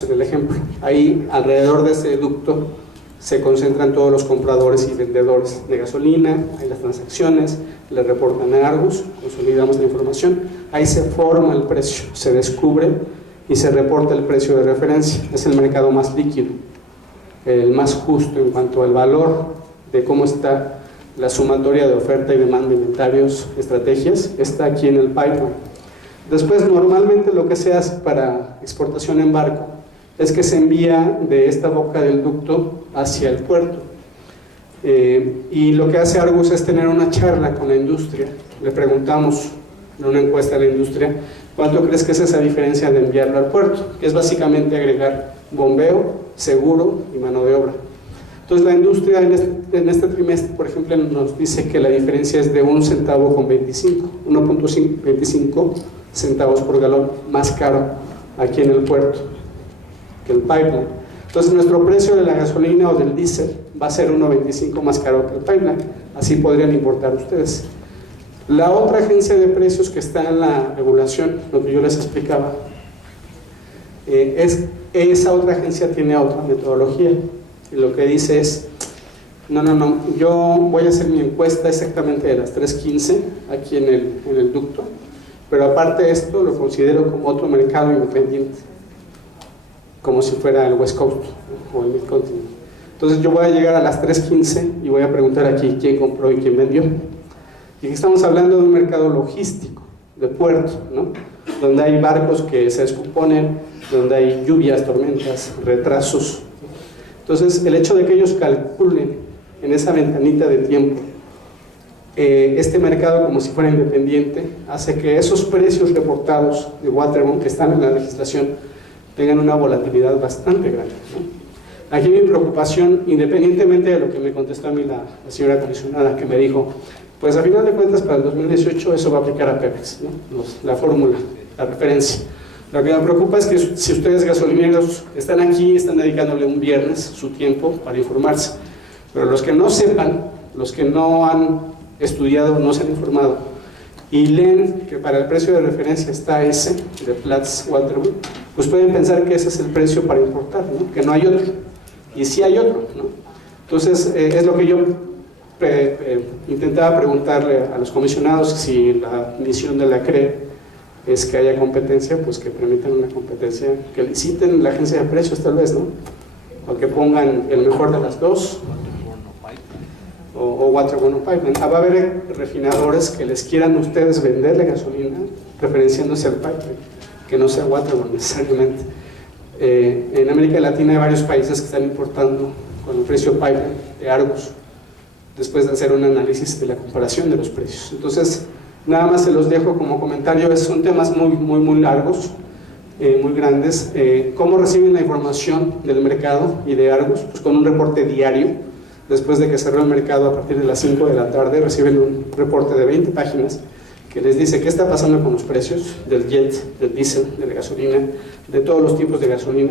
En el ejemplo, ahí alrededor de ese ducto se concentran todos los compradores y vendedores de gasolina, hay las transacciones, le reportan a Argus, consolidamos la información, ahí se forma el precio, se descubre y se reporta el precio de referencia. Es el mercado más líquido, el más justo en cuanto al valor de cómo está la sumatoria de oferta y demanda, inventarios, estrategias, está aquí en el pipeline. Después, normalmente lo que se hace para exportación en barco es que se envía de esta boca del ducto hacia el puerto. Y lo que hace Argus es tener una charla con la industria. Le preguntamos en una encuesta a la industria, ¿cuánto crees que es esa diferencia de enviarlo al puerto? Que es básicamente agregar bombeo, seguro y mano de obra. Entonces la industria en este trimestre, por ejemplo, nos dice que la diferencia es de 1 centavo con 1.25 centavos por galón más caro aquí en el puerto que el pipeline. Entonces nuestro precio de la gasolina o del diésel va a ser 1.25 más caro que el pipeline. Así podrían importar ustedes. La otra agencia de precios que está en la regulación, lo que yo les explicaba, esa otra agencia tiene otra metodología y lo que dice es no, yo voy a hacer mi encuesta exactamente de las 3:15 aquí en el ducto, pero aparte de esto lo considero como otro mercado independiente, como si fuera el West Coast o el Mid-Continent. Entonces yo voy a llegar a las 3:15 y voy a preguntar aquí quién compró y quién vendió. Y aquí estamos hablando de un mercado logístico, de puerto, ¿no? Donde hay barcos que se descomponen, donde hay lluvias, tormentas, retrasos. Entonces el hecho de que ellos calculen en esa ventanita de tiempo este mercado como si fuera independiente hace que esos precios reportados de Waterborne que están en la legislación tengan una volatilidad bastante grande, ¿no? Aquí mi preocupación, independientemente de lo que me contestó a mí la señora comisionada, que me dijo, pues a final de cuentas para el 2018 eso va a aplicar a Pemex, ¿no? La fórmula, la referencia. Lo que me preocupa es que si ustedes gasolineros están aquí, están dedicándole un viernes su tiempo para informarse, pero los que no sepan, los que no han estudiado, no se han informado, y leen que para el precio de referencia está ese, de Platts Waterborne, pues pueden pensar que ese es el precio para importar, ¿no? Que no hay otro, y sí hay otro, ¿no? Entonces, es lo que yo intentaba preguntarle a los comisionados, si la misión de la CRE es que haya competencia, pues que permitan una competencia, que liciten la agencia de precios tal vez, ¿no? O que pongan el mejor de las dos, o Waterborne o Pipeline. Va a haber refinadores que les quieran ustedes venderle gasolina referenciándose al pipeline, que no sea Waterborne necesariamente. En América Latina hay varios países que están importando con el precio pipeline de Argus, después de hacer un análisis de la comparación de los precios. Entonces, nada más se los dejo como comentario, son temas muy largos, muy grandes. ¿Cómo reciben la información del mercado y de Argus? Pues con un reporte diario. Después de que cerró el mercado a partir de las 5 de la tarde, reciben un reporte de 20 páginas que les dice qué está pasando con los precios del jet, del diésel, de la gasolina, de todos los tipos de gasolina,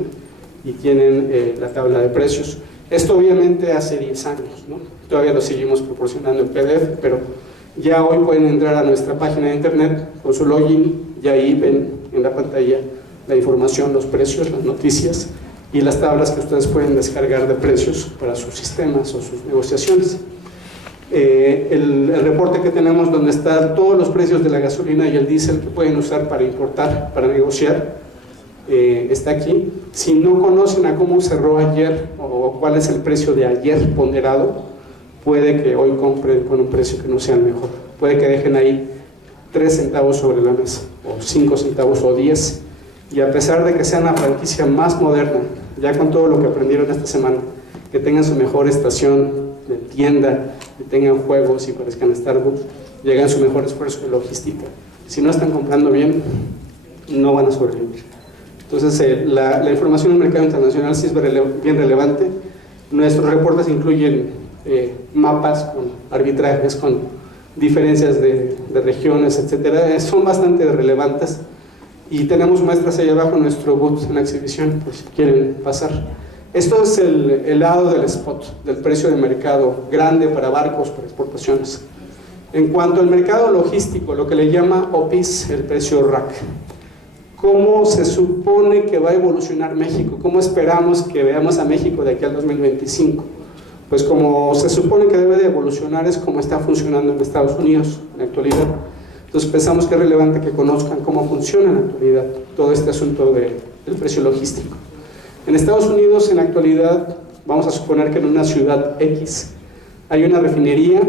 y tienen la tabla de precios. Esto obviamente hace 10 años, ¿no? Todavía lo seguimos proporcionando en PDF, pero ya hoy pueden entrar a nuestra página de internet con su login y ahí ven en la pantalla la información, los precios, las noticias y las tablas que ustedes pueden descargar de precios para sus sistemas o sus negociaciones. El reporte que tenemos donde están todos los precios de la gasolina y el diésel que pueden usar para importar, para negociar, está aquí. Si no conocen a cómo cerró ayer o cuál es el precio de ayer ponderado, puede que hoy compren con un precio que no sea el mejor. Puede que dejen ahí 3 centavos sobre la mesa, o 5 centavos o 10, y a pesar de que sea una franquicia más moderna, ya con todo lo que aprendieron esta semana, que tengan su mejor estación de tienda, que tengan juegos y parezcan Starbucks, llegan su mejor esfuerzo de logística. Si no están comprando bien, no van a sobrevivir. Entonces, la información del mercado internacional sí es bien relevante. Nuestros reportes incluyen mapas con arbitrajes, con diferencias de regiones, etcétera. Son bastante relevantes. Y tenemos muestras ahí abajo en nuestro booth en la exhibición, por si quieren pasar. Esto es el lado del spot, del precio de mercado grande para barcos, para exportaciones. En cuanto al mercado logístico, lo que le llama OPIS, el precio rack. ¿Cómo se supone que va a evolucionar México? ¿Cómo esperamos que veamos a México de aquí al 2025? Pues como se supone que debe de evolucionar es como está funcionando en Estados Unidos en la actualidad. Entonces pensamos que es relevante que conozcan cómo funciona en la actualidad todo este asunto del precio logístico. En Estados Unidos en la actualidad, vamos a suponer que en una ciudad X hay una refinería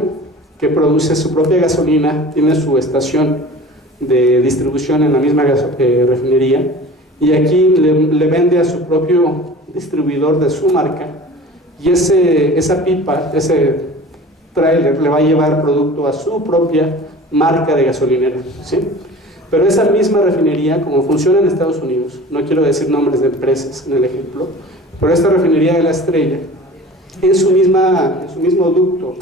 que produce su propia gasolina, tiene su estación de distribución en la misma refinería, y aquí le vende a su propio distribuidor de su marca, y esa pipa, ese tráiler le va a llevar producto a su propia marca de gasolinera, ¿sí? Pero esa misma refinería, como funciona en Estados Unidos, no quiero decir nombres de empresas en el ejemplo, pero esta refinería de La Estrella, en su mismo ducto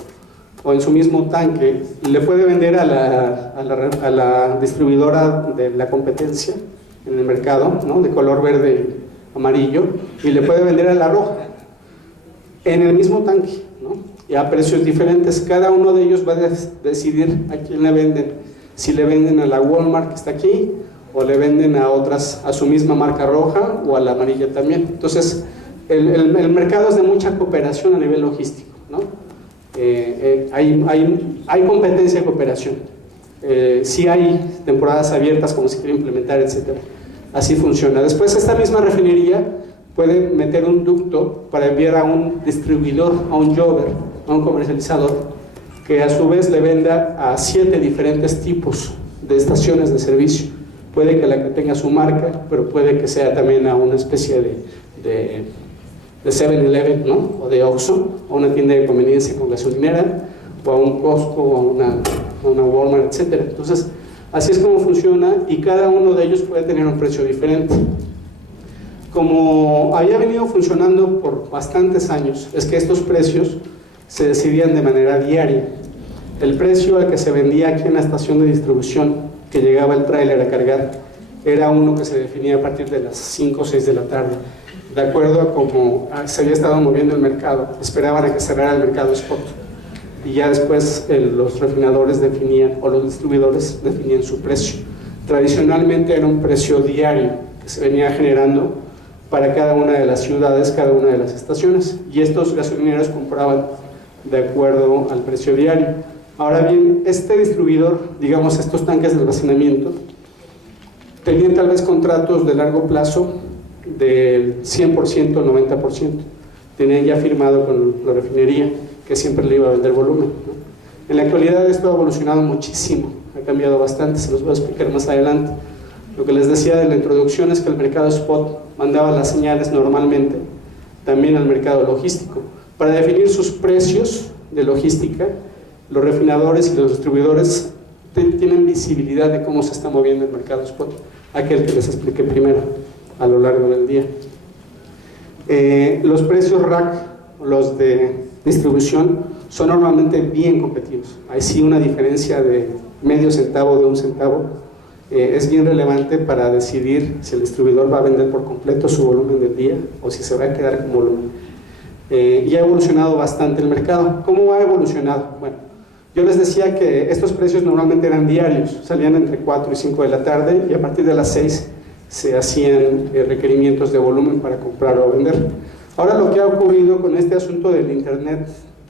o en su mismo tanque, le puede vender a la distribuidora de la competencia en el mercado, ¿no?, de color verde amarillo, y le puede vender a la roja en el mismo tanque, ¿no?, y a precios diferentes. Cada uno de ellos va a decidir a quién le venden, si le venden a la Walmart que está aquí, o le venden a otras, a su misma marca roja o a la amarilla también. Entonces el mercado es de mucha cooperación a nivel logístico, ¿no? Hay competencia y cooperación. Sí hay temporadas abiertas como se quiere implementar, etcétera. Así funciona. Después esta misma refinería puede meter un ducto para enviar a un distribuidor, a un jobber, a un comercializador, que a su vez le venda a 7 diferentes tipos de estaciones de servicio. Puede que la que tenga su marca, pero puede que sea también a una especie de 7-Eleven, ¿no?, o de Oxxo, o una tienda de conveniencia con gasolinera, o a un Costco, o a una Walmart, etc. Entonces, así es como funciona, y cada uno de ellos puede tener un precio diferente. Como había venido funcionando por bastantes años, es que estos precios se decidían de manera diaria. El precio al que se vendía aquí en la estación de distribución, que llegaba el tráiler a cargar, era uno que se definía a partir de las 5 o 6 de la tarde. De acuerdo a cómo se había estado moviendo el mercado, esperaban a que cerrara el mercado spot, y ya después los refinadores definían, o los distribuidores definían su precio. Tradicionalmente era un precio diario que se venía generando para cada una de las ciudades, cada una de las estaciones, y estos gasolineros compraban de acuerdo al precio diario. Ahora bien, este distribuidor, digamos estos tanques de almacenamiento, tenían tal vez contratos de largo plazo del 100%, 90%. Tenían ya firmado con la refinería que siempre le iba a vender volumen, ¿no? En la actualidad esto ha evolucionado muchísimo, ha cambiado bastante, se los voy a explicar más adelante. Lo que les decía de la introducción es que el mercado spot mandaba las señales normalmente también al mercado logístico. Para definir sus precios de logística, los refinadores y los distribuidores tienen visibilidad de cómo se está moviendo el mercado spot, aquel que les expliqué primero a lo largo del día. Los precios rack, los de distribución, son normalmente bien competitivos. Hay sí una diferencia de medio centavo, de un centavo. Es bien relevante para decidir si el distribuidor va a vender por completo su volumen del día o si se va a quedar con volumen. Y ha evolucionado bastante el mercado. ¿Cómo ha evolucionado? Bueno, yo les decía que estos precios normalmente eran diarios, salían entre 4 y 5 de la tarde, y a partir de las 6 se hacían requerimientos de volumen para comprar o vender. Ahora lo que ha ocurrido con este asunto del internet,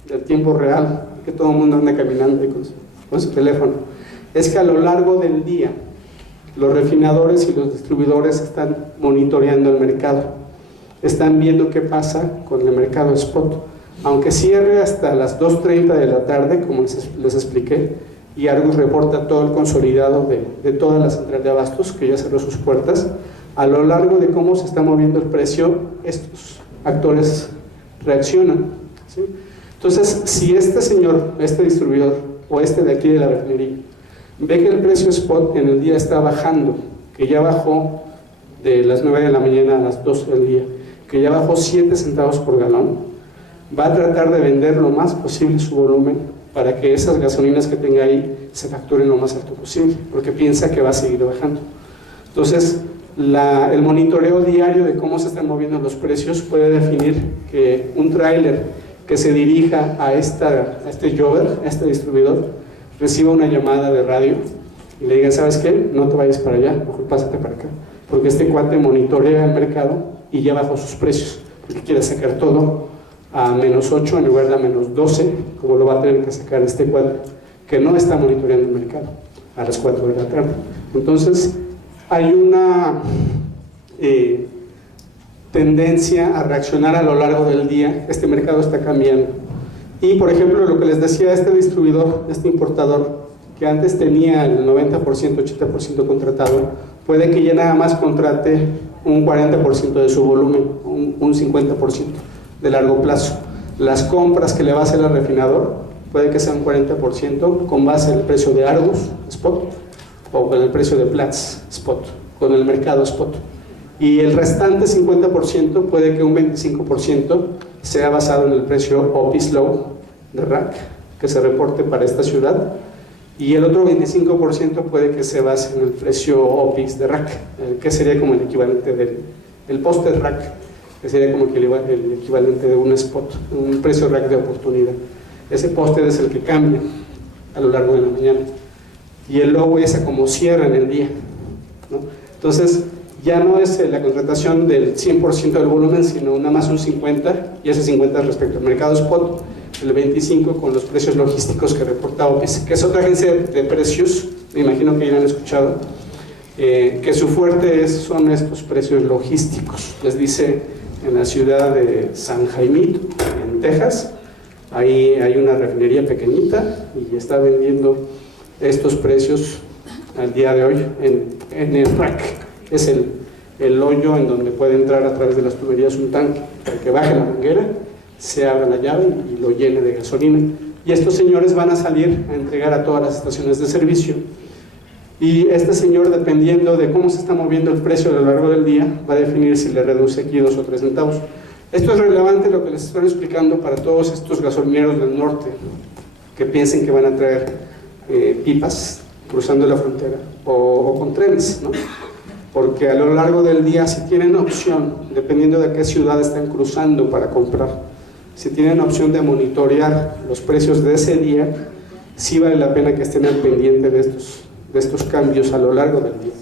del tiempo real, que todo el mundo anda caminando con su teléfono, es que a lo largo del día los refinadores y los distribuidores están monitoreando el mercado, están viendo qué pasa con el mercado spot. Aunque cierre hasta las 2:30 de la tarde, como les expliqué, y Argus reporta todo el consolidado de toda la central de abastos que ya cerró sus puertas, a lo largo de cómo se está moviendo el precio, estos actores reaccionan, ¿sí? Entonces, si este señor, este distribuidor o este de aquí de la refinería ve que el precio spot en el día está bajando, que ya bajó de las 9 de la mañana a las 12 del día, que ya bajó 7 centavos por galón, va a tratar de vender lo más posible su volumen para que esas gasolinas que tenga ahí se facturen lo más alto posible, porque piensa que va a seguir bajando. Entonces, el monitoreo diario de cómo se están moviendo los precios puede definir que un tráiler que se dirija a este jobber, a este distribuidor, reciba una llamada de radio y le diga: ¿sabes qué? No te vayas para allá, mejor pásate para acá. porque este cuate monitorea el mercado y ya bajó sus precios, porque quiere sacar todo a -8 en lugar de a -12, como lo va a tener que sacar este cuate que no está monitoreando el mercado a las 4 de la tarde. Entonces hay una tendencia a reaccionar a lo largo del día. Este mercado está cambiando y, por ejemplo, lo que les decía, este distribuidor, este importador que antes tenía el 90%, 80% contratado, puede que ya nada más contrate un 40% de su volumen, un 50% de largo plazo. Las compras que le va a hacer al refinador puede que sean 40% con base en el precio de Argus Spot o con el precio de Platts Spot, con el mercado Spot. Y el restante 50% puede que un 25% sea basado en el precio OPIS Low de RAC que se reporte para esta ciudad, y el otro 25% puede que se base en el precio OPIS de RAC, que sería como el equivalente del poste RAC, que sería como el equivalente de un spot, un precio RAC de oportunidad. Ese poste es el que cambia a lo largo de la mañana, y el low es como cierra en el día, ¿no? Entonces ya no es la contratación del 100% del volumen, sino nada más un 50%, y ese 50% respecto al mercado spot, el 25% con los precios logísticos que reporta OPIS, que es otra agencia de precios, me imagino que ya han escuchado, que su fuerte son estos precios logísticos. Les dice, en la ciudad de San Jaimito, en Texas, ahí hay una refinería pequeñita y está vendiendo estos precios al día de hoy en el rack. Es el hoyo en donde puede entrar a través de las tuberías un tanque para que baje la manguera, se abra la llave y lo llene de gasolina. Y estos señores van a salir a entregar a todas las estaciones de servicio. Y este señor, dependiendo de cómo se está moviendo el precio a lo largo del día, va a definir si le reduce aquí 2 o 3 centavos. Esto es relevante lo que les estoy explicando para todos estos gasolineros del norte que piensen que van a traer pipas cruzando la frontera o con trenes, ¿no? Porque a lo largo del día, si tienen opción, dependiendo de qué ciudad están cruzando para comprar, si tienen opción de monitorear los precios de ese día, sí vale la pena que estén al pendiente de estos cambios a lo largo del día.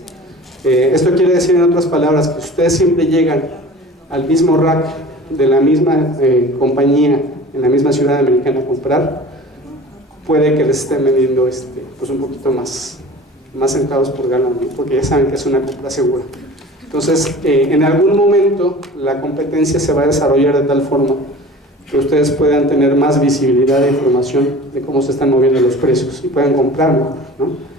Esto quiere decir, en otras palabras, que ustedes siempre llegan al mismo rack de la misma compañía en la misma ciudad americana a comprar, puede que les estén vendiendo pues un poquito más centavos por galón, ¿no? Porque ya saben que es una compra segura. Entonces, en algún momento la competencia se va a desarrollar de tal forma que ustedes puedan tener más visibilidad de información de cómo se están moviendo los precios y puedan comprarlo, ¿no?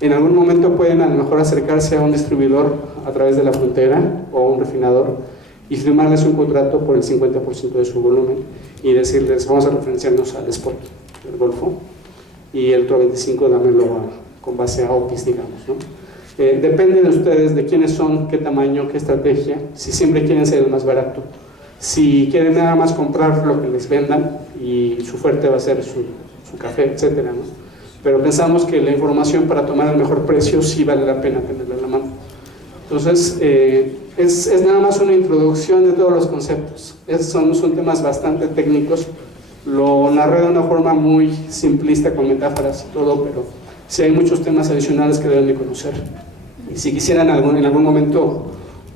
En algún momento pueden a lo mejor acercarse a un distribuidor a través de la frontera o a un refinador y firmarles un contrato por el 50% de su volumen y decirles, vamos a referenciarnos al spot del Golfo y el otro 25% dámelo con base a OPIS, digamos, ¿no? Depende de ustedes, de quiénes son, qué tamaño, qué estrategia, si siempre quieren ser el más barato, si quieren nada más comprar lo que les vendan y su fuerte va a ser su café, etcétera, ¿no? Pero pensamos que la información para tomar el mejor precio sí vale la pena tenerla en la mano. Entonces, es nada más una introducción de todos los conceptos. Son temas bastante técnicos. Lo narré de una forma muy simplista con metáforas y todo, pero sí hay muchos temas adicionales que deben de conocer. Y si quisieran en algún momento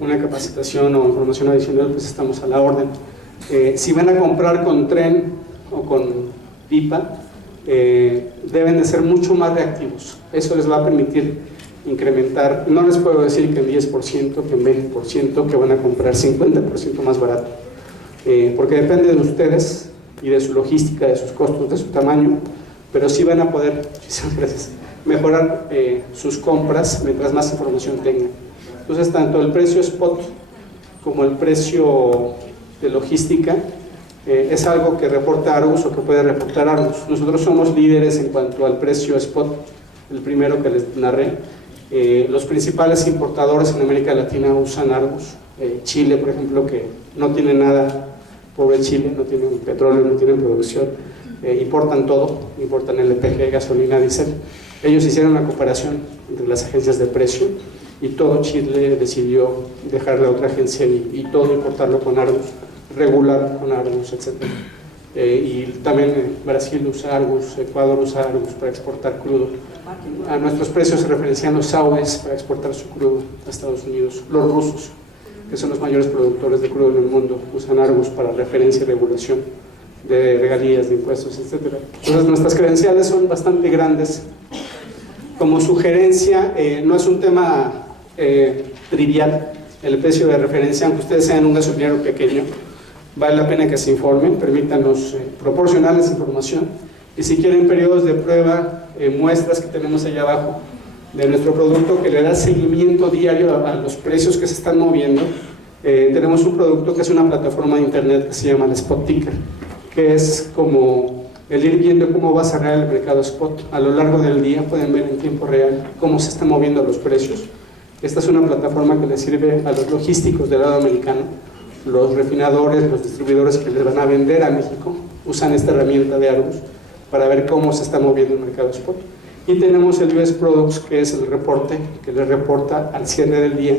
una capacitación o información adicional, pues estamos a la orden. Si van a comprar con tren o con pipa, deben de ser mucho más reactivos. Eso les va a permitir incrementar, no les puedo decir que en 10%, que en 20%, que van a comprar 50% más barato, porque depende de ustedes y de su logística, de sus costos, de su tamaño, pero sí van a poder, gracias, mejorar sus compras mientras más información tengan. Entonces, tanto el precio spot como el precio de logística es algo que reporta Argus o que puede reportar Argus. Nosotros somos líderes en cuanto al precio spot, el primero que les narré. Los principales importadores en América Latina usan Argus. Chile, por ejemplo, que no tiene nada, pobre Chile, no tiene petróleo, no tiene producción, importan todo, importan LPG, gasolina, diésel. Ellos hicieron una comparación entre las agencias de precio y todo Chile decidió dejarle a otra agencia y todo importarlo con Argus, regular con Argus, etc. Y también Brasil usa Argus, Ecuador usa Argus para exportar crudo. A nuestros precios se referencian los saudíes para exportar su crudo a Estados Unidos. Los rusos, que son los mayores productores de crudo en el mundo, usan Argus para referencia y regulación de regalías, de impuestos, etc. Entonces nuestras credenciales son bastante grandes. Como sugerencia, no es un tema trivial el precio de referencia, aunque ustedes sean un gasolinero pequeño, vale la pena que se informen, permítanos proporcionarles información, y si quieren periodos de prueba, muestras que tenemos allá abajo de nuestro producto que le da seguimiento diario a los precios que se están moviendo. Tenemos un producto que es una plataforma de internet que se llama el Spot Ticker, que es como el ir viendo cómo va a cerrar el mercado spot. A lo largo del día pueden ver en tiempo real cómo se están moviendo los precios. Esta es una plataforma que le sirve a los logísticos del lado americano, los refinadores, los distribuidores que les van a vender a México, usan esta herramienta de Argus para ver cómo se está moviendo el mercado spot. Y tenemos el US Products, que es el reporte que les reporta al cierre del día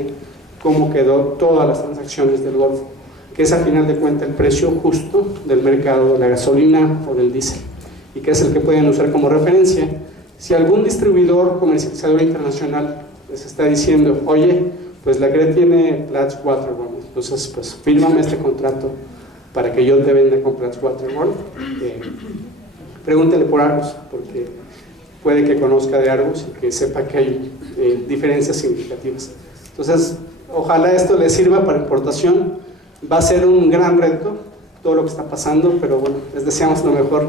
cómo quedó todas las transacciones del Golfo, que es a final de cuentas el precio justo del mercado de la gasolina o del diésel, y que es el que pueden usar como referencia. Si algún distribuidor comercializador internacional les está diciendo, oye, pues la CRE tiene Platts Waterborne, entonces pues fírmame este contrato para que yo te venda con Platts Waterborne, pregúntele por Argus, porque puede que conozca de Argus y que sepa que hay diferencias significativas. Entonces, ojalá esto les sirva para importación. Va a ser un gran reto todo lo que está pasando, pero bueno, les deseamos lo mejor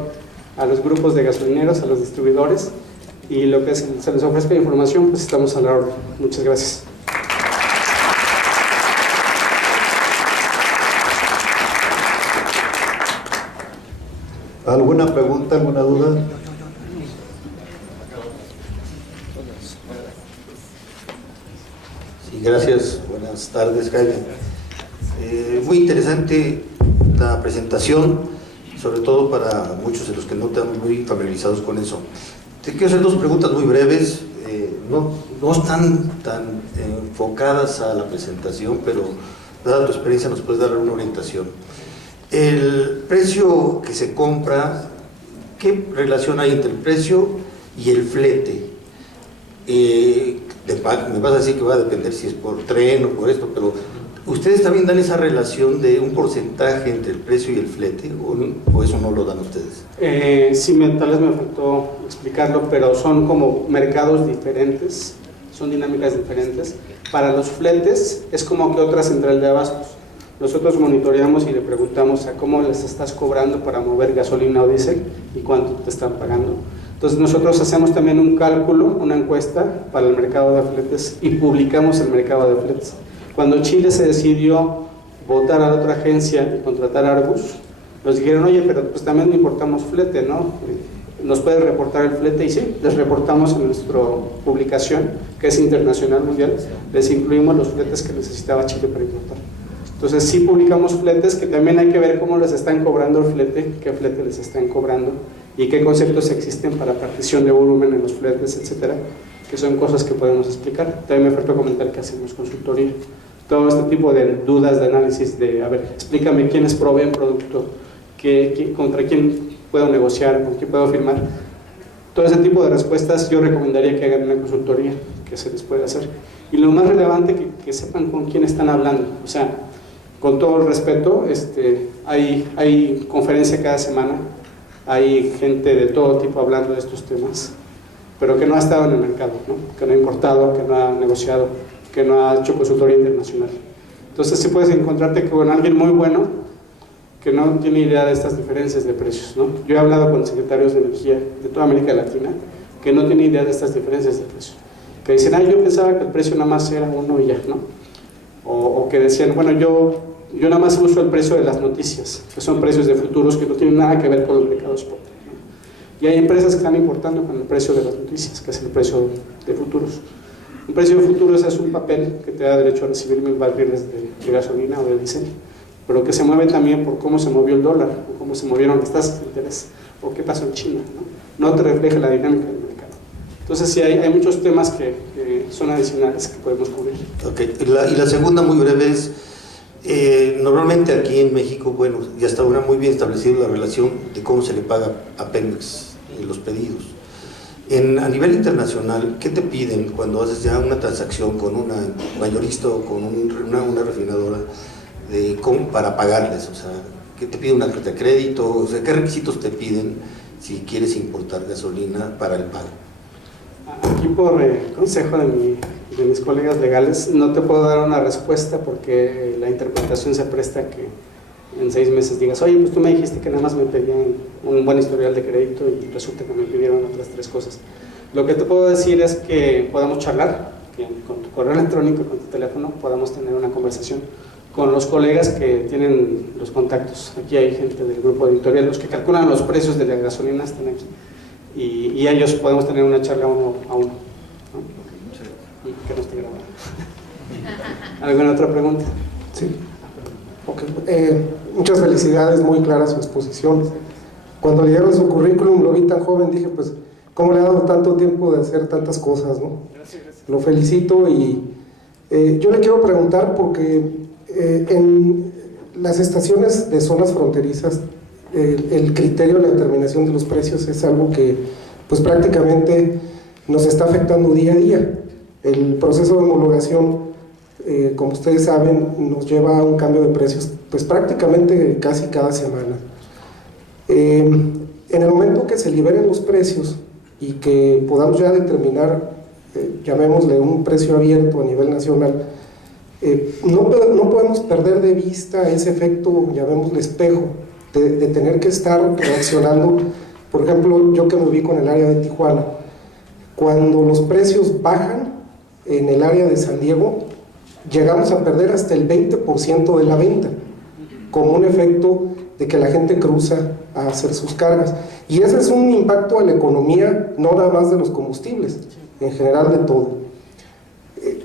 a los grupos de gasolineros, a los distribuidores, y lo que se les ofrezca información, pues estamos a la orden. Muchas gracias. ¿Alguna pregunta, alguna duda? Sí, gracias. Buenas tardes, Jaime. Muy interesante la presentación, sobre todo para muchos de los que no están muy familiarizados con eso. Te quiero hacer dos preguntas muy breves, no están tan enfocadas a la presentación, pero dada tu experiencia nos puedes dar una orientación. El precio que se compra, ¿qué relación hay entre el precio y el flete? Me vas a decir que va a depender si es por tren o por esto, pero ¿ustedes también dan esa relación de un porcentaje entre el precio y el flete o eso no lo dan ustedes? Sí, tal vez me faltó explicarlo, pero son como mercados diferentes, son dinámicas diferentes. Para los fletes es como que otra central de abastos. Nosotros monitoreamos y le preguntamos a cómo les estás cobrando para mover gasolina o diésel y cuánto te están pagando. Entonces nosotros hacemos también un cálculo, una encuesta para el mercado de fletes y publicamos el mercado de fletes. Cuando Chile se decidió votar a la otra agencia y contratar a Argus, nos dijeron, oye, pero pues también importamos flete, ¿no? ¿Nos puede reportar el flete? Y sí, les reportamos en nuestra publicación, que es internacional mundial, les incluimos los fletes que necesitaba Chile para importar. Entonces sí publicamos fletes, que también hay que ver cómo les están cobrando el flete, qué flete les están cobrando y qué conceptos existen para partición de volumen en los fletes, etcétera, que son cosas que podemos explicar. También me faltó comentar que hacemos consultoría. Todo este tipo de dudas, de análisis, de, a ver, explícame quiénes proveen producto, contra quién puedo negociar, con quién puedo firmar. Todo ese tipo de respuestas yo recomendaría que hagan una consultoría, que se les puede hacer. Y lo más relevante, que sepan con quién están hablando. O sea, con todo el respeto, hay conferencia cada semana, hay gente de todo tipo hablando de estos temas, pero que no ha estado en el mercado, ¿no? Que no ha importado, que no ha negociado, que no ha hecho consultoría internacional. Entonces sí puedes encontrarte con alguien muy bueno que no tiene idea de estas diferencias de precios, ¿no? Yo he hablado con secretarios de energía de toda América Latina que no tienen idea de estas diferencias de precios, que dicen, yo pensaba que el precio nada más era uno y ya, ¿no? O que decían, bueno, yo nada más uso el precio de las noticias, que son precios de futuros que no tienen nada que ver con el mercado spot, ¿no? Y hay empresas que están importando con el precio de las noticias, que es el precio de futuros. Un precio de futuros es un papel que te da derecho a recibir 1000 barriles de gasolina o de diésel, pero que se mueve también por cómo se movió el dólar, o cómo se movieron las tasas de interés, o qué pasó en China, ¿no? No te refleja la dinámica del mercado. Entonces sí, hay muchos temas que son adicionales que podemos cubrir. Okay. Y la segunda, muy breve, es normalmente aquí en México, bueno, ya está muy bien establecida la relación de cómo se le paga a Pemex en los pedidos. A nivel internacional, ¿qué te piden cuando haces ya una transacción con una mayorista o con una refinadora para pagarles? O sea, ¿qué te pide una carta de crédito? O sea, ¿qué requisitos te piden si quieres importar gasolina para el pago? Aquí por consejo de mis colegas legales no te puedo dar una respuesta porque la interpretación se presta a que en 6 meses digas, oye, pues tú me dijiste que nada más me pedían un buen historial de crédito y resulta que me pidieron otras 3 cosas. Lo que te puedo decir es que podamos charlar, que con tu correo electrónico, con tu teléfono, podamos tener una conversación con los colegas que tienen los contactos. Aquí hay gente del grupo editorial, los que calculan los precios de la gasolina están aquí. Y ellos podemos tener una charla uno a uno, ¿no? Y que no esté grabado. ¿Alguna otra pregunta? Sí. Okay. Muchas felicidades, muy clara su exposición. Cuando leyeron su currículum, lo vi tan joven, dije, pues, ¿cómo le ha dado tanto tiempo de hacer tantas cosas, no? Gracias, gracias. Lo felicito y yo le quiero preguntar porque en las estaciones de zonas fronterizas el criterio de la determinación de los precios es algo que pues prácticamente nos está afectando día a día. El proceso de homologación, como ustedes saben, nos lleva a un cambio de precios pues prácticamente casi cada semana. En el momento que se liberen los precios y que podamos ya determinar, llamémosle un precio abierto a nivel nacional, no podemos perder de vista ese efecto, llamémosle espejo, de tener que estar reaccionando. Por ejemplo, yo que me ubico en el área de Tijuana, cuando los precios bajan en el área de San Diego, llegamos a perder hasta el 20% de la venta, como un efecto de que la gente cruza a hacer sus cargas. Y ese es un impacto a la economía, no nada más de los combustibles, en general de todo.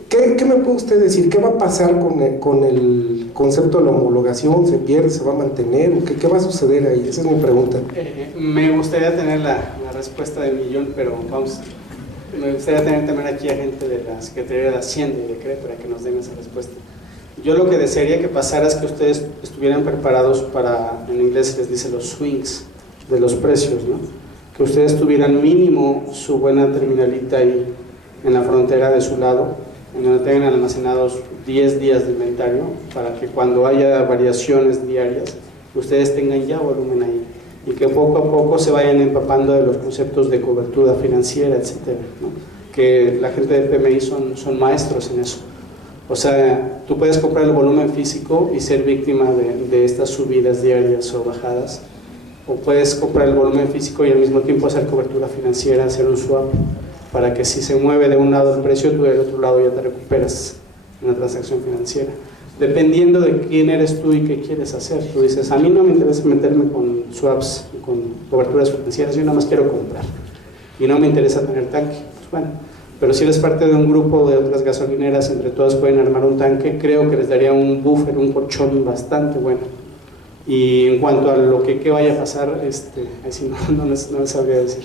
¿Qué me puede usted decir? ¿Qué va a pasar con el concepto de la homologación? ¿Se pierde? ¿Se va a mantener? ¿Qué va a suceder ahí? Esa es mi pregunta. Me gustaría tener la respuesta del millón, pero me gustaría tener también aquí a gente de la Secretaría de Hacienda y de CRE para que nos den esa respuesta. Yo lo que desearía que pasara es que ustedes estuvieran preparados para, en inglés se les dice los swings de los precios, ¿no? Que ustedes tuvieran mínimo su buena terminalita ahí en la frontera de su lado, en donde tengan almacenados 10 días de inventario, para que cuando haya variaciones diarias, ustedes tengan ya volumen ahí, y que poco a poco se vayan empapando de los conceptos de cobertura financiera, etcétera, ¿no? Que la gente de PMI son maestros en eso. O sea, tú puedes comprar el volumen físico y ser víctima de estas subidas diarias o bajadas, o puedes comprar el volumen físico y al mismo tiempo hacer cobertura financiera, hacer un swap, para que si se mueve de un lado el precio, tú del otro lado ya te recuperas en la transacción financiera. Dependiendo de quién eres tú y qué quieres hacer. Tú dices, a mí no me interesa meterme con swaps, con coberturas financieras, yo nada más quiero comprar y no me interesa tener tanque. Pues bueno, pero si eres parte de un grupo de otras gasolineras, entre todas pueden armar un tanque, creo que les daría un buffer, un colchón bastante bueno. Y en cuanto a lo que vaya a pasar, ahí sí no les sabría decir.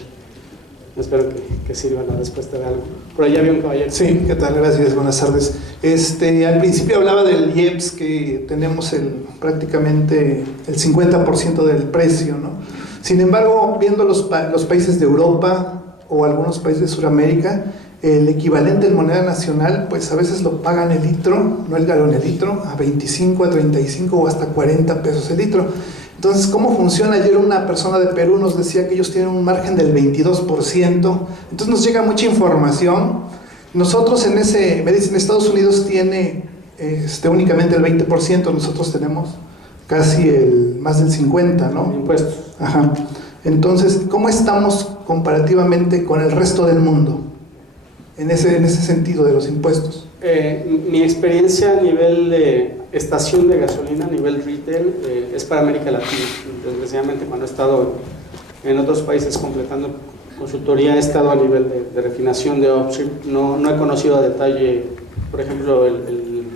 Espero que sirva la respuesta de algo. Por allá había un caballero. Sí, ¿qué tal? Gracias, buenas tardes. Al principio hablaba del IEPS, que tenemos prácticamente el 50% del precio, ¿no? Sin embargo, viendo los países de Europa o algunos países de Sudamérica, el equivalente en moneda nacional, pues a veces lo pagan el litro, no el galón, el litro, a 25, a 35 o hasta 40 pesos el litro. Entonces, ¿cómo funciona? Ayer una persona de Perú nos decía que ellos tienen un margen del 22%, entonces nos llega mucha información. Nosotros me dicen, Estados Unidos tiene únicamente el 20%, nosotros tenemos casi más del 50%, ¿no? Impuestos. Ajá. Entonces, ¿cómo estamos comparativamente con el resto del mundo en ese sentido de los impuestos? Mi experiencia a nivel de estación de gasolina, a nivel retail, es para América Latina. Desgraciadamente, cuando he estado en otros países completando consultoría, he estado a nivel de refinación de upstream. No he conocido a detalle, por ejemplo, el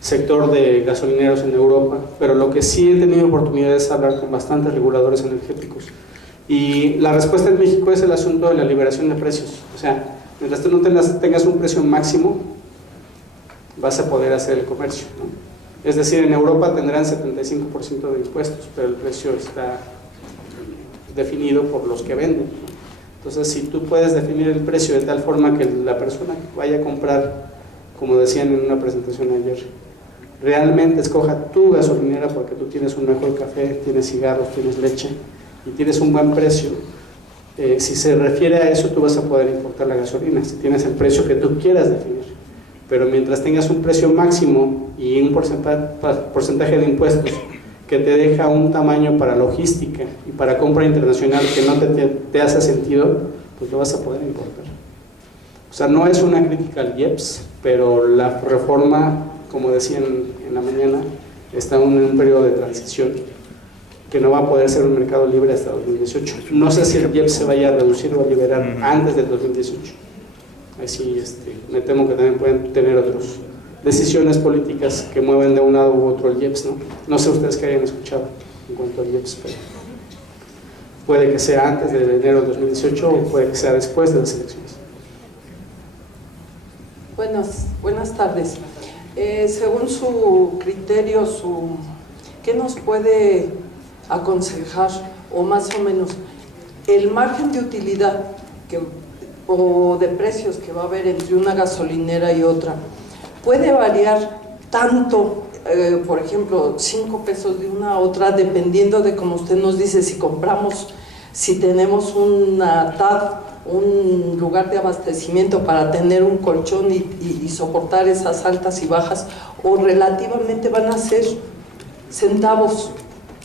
sector de gasolineros en Europa, pero lo que sí he tenido oportunidad es hablar con bastantes reguladores energéticos. Y la respuesta en México es el asunto de la liberación de precios. O sea, mientras tú no tengas un precio máximo, vas a poder hacer el comercio, ¿no? Es decir, en Europa tendrán 75% de impuestos, pero el precio está definido por los que venden, ¿no? Entonces, si tú puedes definir el precio de tal forma que la persona que vaya a comprar, como decían en una presentación ayer, realmente escoja tu gasolinera porque tú tienes un mejor café, tienes cigarros, tienes leche y tienes un buen precio. Si se refiere a eso, tú vas a poder importar la gasolina, si tienes el precio que tú quieras definir. Pero mientras tengas un precio máximo y un porcentaje de impuestos que te deja un tamaño para logística y para compra internacional que no te hace sentido, pues lo vas a poder importar. O sea, no es una crítica al IEPS, pero la reforma, como decían en la mañana, está en un periodo de transición que no va a poder ser un mercado libre hasta 2018. No sé si el IEPS se vaya a reducir o a liberar antes del 2018. Así, me temo que también pueden tener otras decisiones políticas que mueven de un lado u otro el IEPS, ¿no? No sé ustedes qué hayan escuchado en cuanto al IEPS, pero puede que sea antes de enero de 2018 o puede que sea después de las elecciones. Buenas tardes. Según su criterio, ¿qué nos puede aconsejar, o más o menos, el margen de utilidad o de precios que va a haber entre una gasolinera y otra? ¿Puede variar tanto, por ejemplo, 5 pesos de una a otra, dependiendo de, como usted nos dice, si tenemos una TAD, un lugar de abastecimiento para tener un colchón y soportar esas altas y bajas, o relativamente van a ser centavos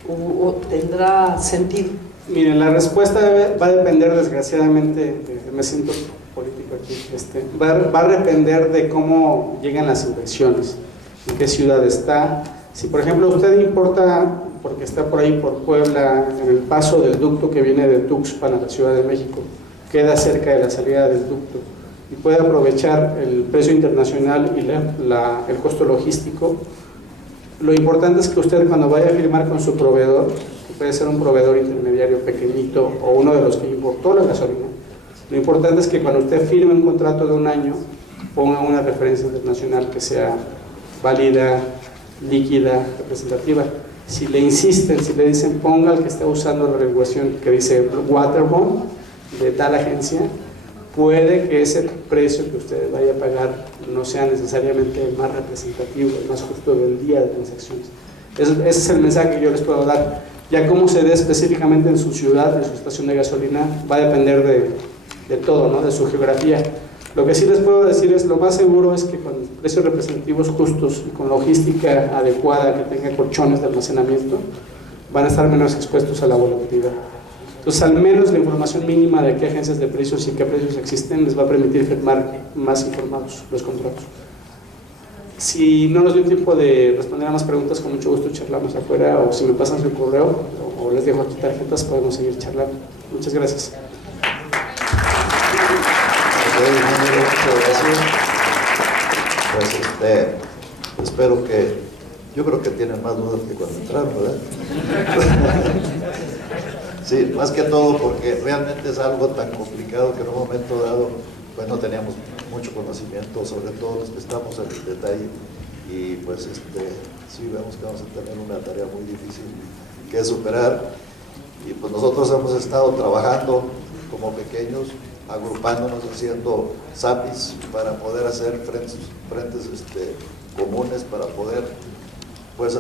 o tendrá sentido? Miren, la respuesta va a depender, desgraciadamente, me siento político aquí, va a depender de cómo llegan las inversiones, en qué ciudad está. Si por ejemplo usted importa, porque está por ahí por Puebla, en el paso del ducto que viene de Tuxpan a la Ciudad de México, queda cerca de la salida del ducto y puede aprovechar el precio internacional y el costo logístico. Lo importante es que usted, cuando vaya a firmar con su proveedor, que puede ser un proveedor intermediario pequeñito o uno de los que importó la gasolina, lo importante es que cuando usted firme un contrato de un año, ponga una referencia internacional que sea válida, líquida, representativa. Si le insisten, si le dicen ponga el que está usando la regulación que dice Waterborne de tal agencia, puede que ese precio que usted vaya a pagar no sea necesariamente el más representativo, el más justo del día de transacciones. Ese es el mensaje que yo les puedo dar. Ya cómo se dé específicamente en su ciudad, en su estación de gasolina, va a depender de todo, ¿no? De su geografía. Lo que sí les puedo decir es, lo más seguro es que con precios representativos justos y con logística adecuada que tenga colchones de almacenamiento, van a estar menos expuestos a la volatilidad. Entonces, al menos la información mínima de qué agencias de precios y qué precios existen les va a permitir firmar más informados los contratos. Si no nos dio tiempo de responder a más preguntas, con mucho gusto charlamos afuera, o si me pasan su correo o les dejo aquí tarjetas, podemos seguir charlando. Muchas gracias. Pues espero que, yo creo que tienen más dudas que cuando entraron, ¿verdad? Sí, más que todo porque realmente es algo tan complicado que en un momento dado pues no teníamos mucho conocimiento, sobre todo los que estamos en el detalle, y pues sí vemos que vamos a tener una tarea muy difícil que superar, y pues nosotros hemos estado trabajando como pequeños, agrupándonos, haciendo SAPIs para poder hacer frentes comunes, para poder pues